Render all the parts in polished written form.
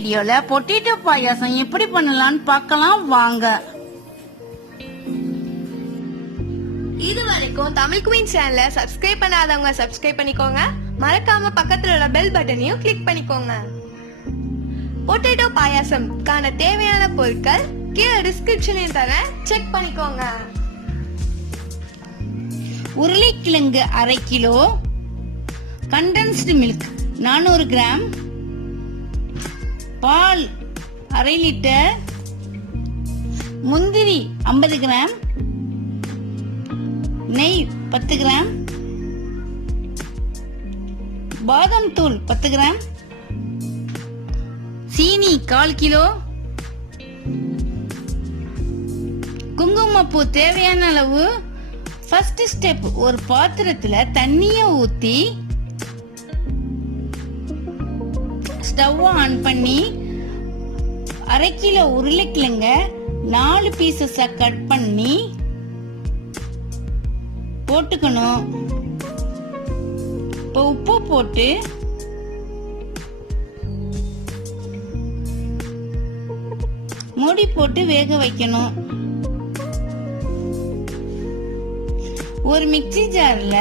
வீடியோல பொட்டேட்டோ பாயாசம் எப்படி பண்ணலாம்னு பார்க்கலாம் வாங்க. இது வரைக்கும் தமிழ் குயின் சேனலை சப்ஸ்கிரைப் பண்ணாதவங்க சப்ஸ்கிரைப் பண்ணிக்கோங்க. மறக்காம பக்கத்துல உள்ள பெல் பட்டனையும் கிளிக் பண்ணிக்கோங்க. பொட்டேட்டோ பாயாசம்கான தேவையான பொருட்கள் கீழே டிஸ்கிரிப்ஷன்லயும் தரேன், செக் பண்ணிக்கோங்க. உருளைக்கிழங்கு 1/2 கிலோ, கண்டென்ஸ்டு மில்க் 400 கிராம், பால் 1/2 லிட்டர், முந்திரி 50 கிராம், நெய் 10 கிராம், பாதாம் தூள் 10 கிராம், சீனி 1/4 கிலோ, குங்குமப்பூ தேவையான அளவு. ஃபர்ஸ்ட் ஸ்டெப், ஒரு பாத்திரத்துல தண்ணிய ஊத்தி ஸ்டவ் ஆன் பண்ணி 1/2 கிலோ உருளைக்கிழங்க 4 பீசஸா கட் பண்ணி போட்டுக்கணும். இப்போ உப்பு போட்டு மூடி போட்டு வேக வைக்கணும். ஒரு மிக்ஸி ஜார்ல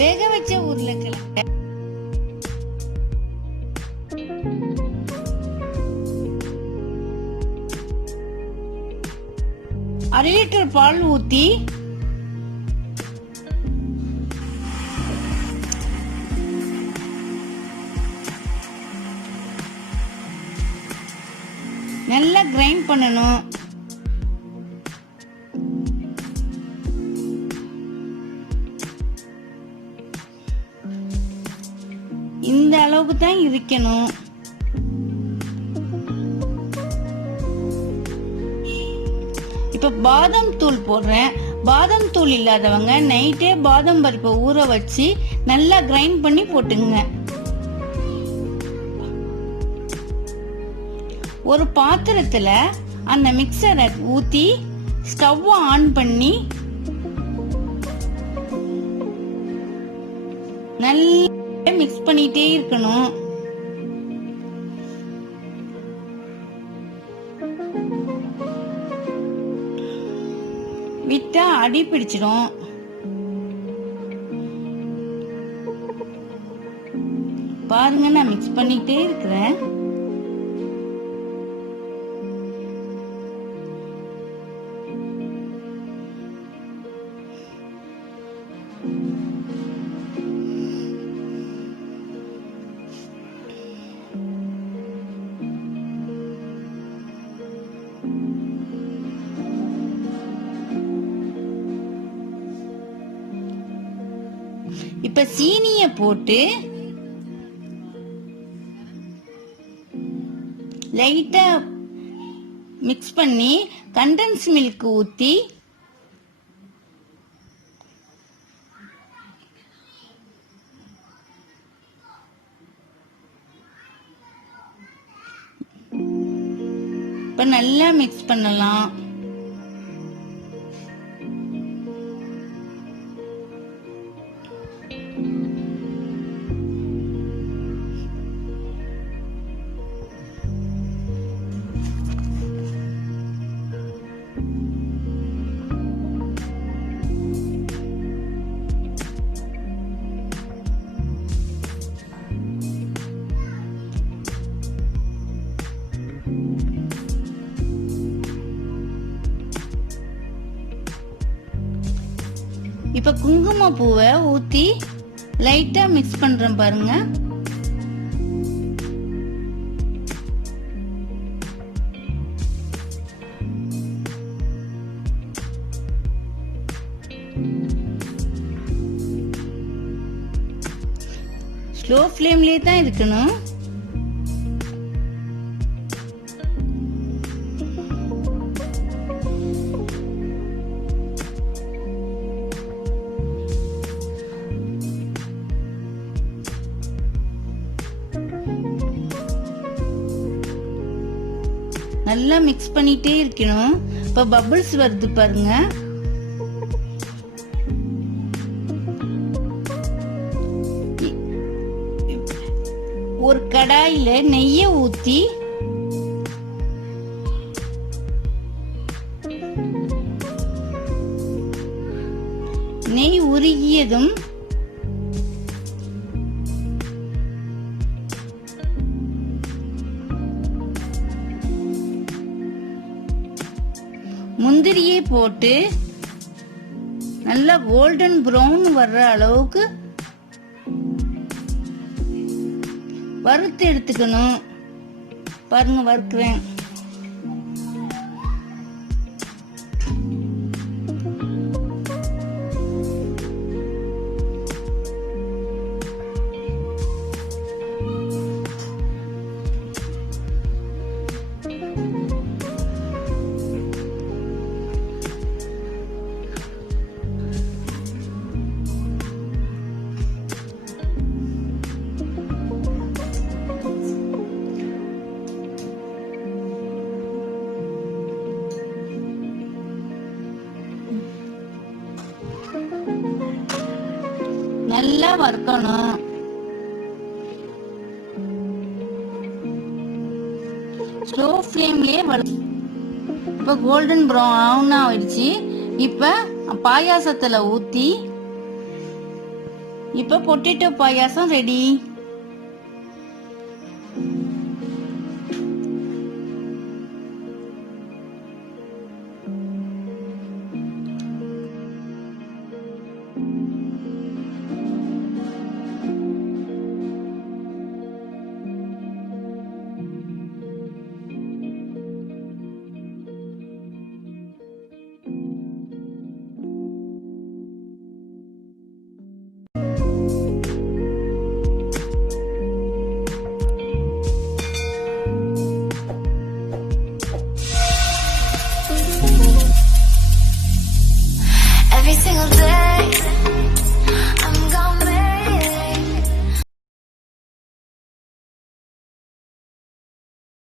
வேக வச்ச உருளைக்கிழங்க 1/2 லிட்டர் பால் ஊத்தி நல்லா கிரைண்ட் பண்ணணும். இந்த அளவுக்கு தான் இருக்கணும். இப்ப பாதாம் தூள் போடுறேன். பாதாம் தூள் இல்லாதவங்க நைட்டே பாதாம் பருப்பை ஊற வச்சு நல்லா கிரைண்ட் பண்ணி போட்டுங்க. ஒரு பாத்திரத்துல அந்த மிக்சரை ஊத்தி ஸ்டவ் ஆன் பண்ணி நல்லா மிக்ஸ் பண்ணிட்டே இருக்கணும். விட்டா அடி பிடிச்சிடும். பாருங்க, நான் மிக்ஸ் பண்ணிட்டே இருக்கிறேன். இப்ப சீனிய போட்டு லைட்டா மிக்ஸ் பண்ணி கண்டென்ஸ் மில்க் ஊத்தி இப்ப நல்லா மிக்ஸ் பண்ணலாம். இப்ப குங்குமப்பூவை ஊத்தி லைட்டா மிக்ஸ் பண்றேன் பாருங்க. ஸ்லோ ஃப்ளேம்லயே தான் இருக்கணும். நல்லா மிக்ஸ் பண்ணிட்டே இருக்கணும். இப்ப பபிள்ஸ் வருது பாருங்க. ஒரு கடாயில நெய்யை ஊத்தி நெய் உருகியதும் முந்திரியை போட்டு நல்லா கோல்டன் பிரவுன் வர்ற அளவுக்கு வறுத்து எடுத்துக்கணும். பாருங்க வறுக்கிறேன். நல்லா வறுக்கணும். ஸ்லோ ஃப்ளேம்லயே இப்ப கோல்டன் ப்ரௌன் ஆயிடுச்சு. இப்ப பாயாசத்துல ஊத்தி இப்ப பொட்டேட்டோ பாயாசம் ரெடி.